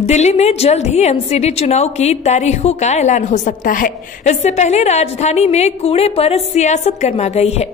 दिल्ली में जल्द ही एमसीडी चुनाव की तारीखों का ऐलान हो सकता है। इससे पहले राजधानी में कूड़े पर सियासत गर्मा गई है।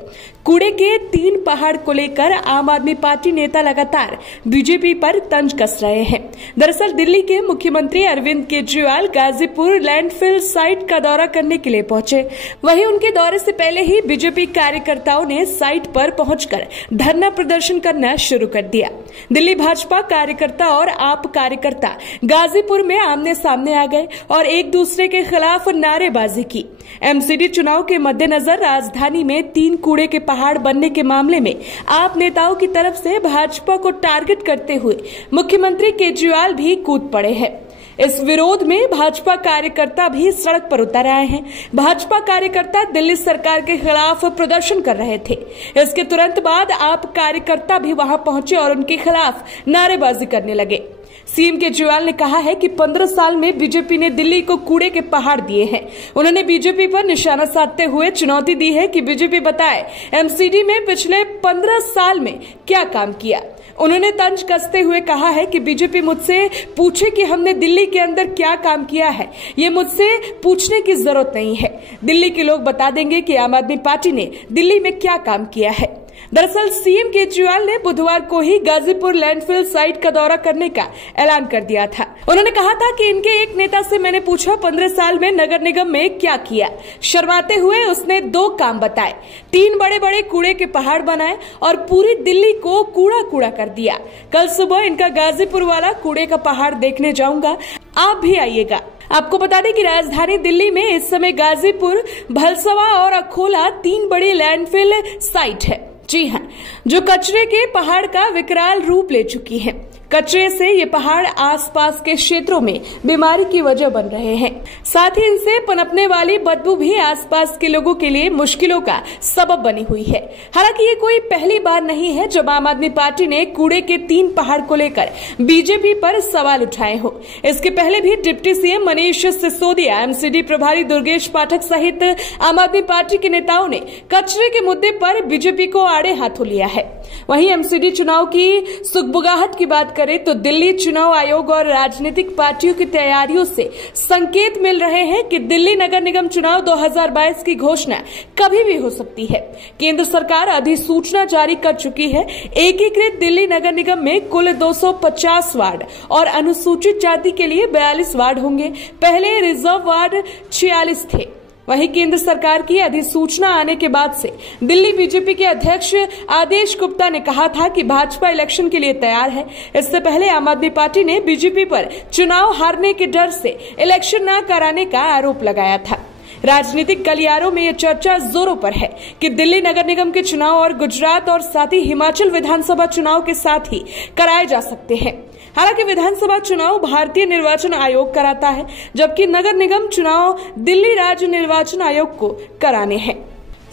कूड़े के 3 पहाड़ को लेकर आम आदमी पार्टी नेता लगातार बीजेपी पर तंज कस रहे हैं। दरअसल दिल्ली के मुख्यमंत्री अरविंद केजरीवाल गाजीपुर लैंडफिल साइट का दौरा करने के लिए पहुंचे। वहीं उनके दौरे से पहले ही बीजेपी कार्यकर्ताओं ने साइट पर पहुंचकर धरना प्रदर्शन करना शुरू कर दिया। दिल्ली भाजपा कार्यकर्ता और आप कार्यकर्ता गाजीपुर में आमने सामने आ गए और एक दूसरे के खिलाफ नारेबाजी की। एमसीडी चुनाव के मद्देनजर राजधानी में 3 कूड़े के पहाड़ बनने के मामले में आप नेताओं की तरफ से भाजपा को टारगेट करते हुए मुख्यमंत्री केजरीवाल भी कूद पड़े हैं। इस विरोध में भाजपा कार्यकर्ता भी सड़क पर उतर आए हैं। भाजपा कार्यकर्ता दिल्ली सरकार के खिलाफ प्रदर्शन कर रहे थे। इसके तुरंत बाद आप कार्यकर्ता भी वहां पहुंचे और उनके खिलाफ नारेबाजी करने लगे। सीएम केजरीवाल ने कहा है कि 15 साल में बीजेपी ने दिल्ली को कूड़े के पहाड़ दिए हैं। उन्होंने बीजेपी पर निशाना साधते हुए चुनौती दी है कि बीजेपी बताए एमसीडी में पिछले 15 साल में क्या काम किया। उन्होंने तंज कसते हुए कहा है कि बीजेपी मुझसे पूछे कि हमने दिल्ली के अंदर क्या काम किया है, ये मुझसे पूछने की जरूरत नहीं है। दिल्ली के लोग बता देंगे कि आम आदमी पार्टी ने दिल्ली में क्या काम किया है। दरअसल सीएम केजरीवाल ने बुधवार को ही गाजीपुर लैंडफिल साइट का दौरा करने का ऐलान कर दिया था। उन्होंने कहा था कि इनके एक नेता से मैंने पूछा 15 साल में नगर निगम में क्या किया। शर्माते हुए उसने 2 काम बताए, 3 बड़े बड़े कूड़े के पहाड़ बनाए और पूरी दिल्ली को कूड़ा कूड़ा कर दिया। कल सुबह इनका गाजीपुर वाला कूड़े का पहाड़ देखने जाऊंगा, आप भी आइएगा। आपको बता दें कि राजधानी दिल्ली में इस समय गाजीपुर, भलसवा और अखोला 3 बड़ी लैंडफिल साइट है। जी हाँ, जो कचरे के पहाड़ का विकराल रूप ले चुकी है। कचरे से ये पहाड़ आसपास के क्षेत्रों में बीमारी की वजह बन रहे हैं। साथ ही इनसे पनपने वाली बदबू भी आसपास के लोगों के लिए मुश्किलों का सबब बनी हुई है। हालांकि ये कोई पहली बार नहीं है जब आम आदमी पार्टी ने कूड़े के 3 पहाड़ को लेकर बीजेपी पर सवाल उठाए हो। इसके पहले भी deputy CM Manish Sisodia, MCD प्रभारी दुर्गेश पाठक सहित आम आदमी पार्टी के नेताओं ने कचरे के मुद्दे पर बीजेपी को आड़े हाथों लिया है। वहीं एमसीडी चुनाव की सुगबुगाहट की बात करें तो दिल्ली चुनाव आयोग और राजनीतिक पार्टियों की तैयारियों से संकेत मिल रहे हैं कि दिल्ली नगर निगम चुनाव 2022 की घोषणा कभी भी हो सकती है। केंद्र सरकार अधिसूचना जारी कर चुकी है। एकीकृत दिल्ली नगर निगम में कुल 250 वार्ड और अनुसूचित जाति के लिए 42 वार्ड होंगे। पहले रिजर्व वार्ड 46 थे। वहीं केंद्र सरकार की अधिसूचना आने के बाद से दिल्ली बीजेपी के अध्यक्ष आदेश गुप्ता ने कहा था कि भाजपा इलेक्शन के लिए तैयार है। इससे पहले आम आदमी पार्टी ने बीजेपी पर चुनाव हारने के डर से इलेक्शन न कराने का आरोप लगाया था। राजनीतिक गलियारों में यह चर्चा जोरों पर है कि दिल्ली नगर निगम के चुनाव और गुजरात और साथ ही हिमाचल विधानसभा चुनाव के साथ ही कराए जा सकते हैं। हालांकि विधानसभा चुनाव भारतीय निर्वाचन आयोग कराता है, जबकि नगर निगम चुनाव दिल्ली राज्य निर्वाचन आयोग को कराने हैं।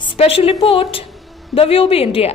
Special report, the view by India.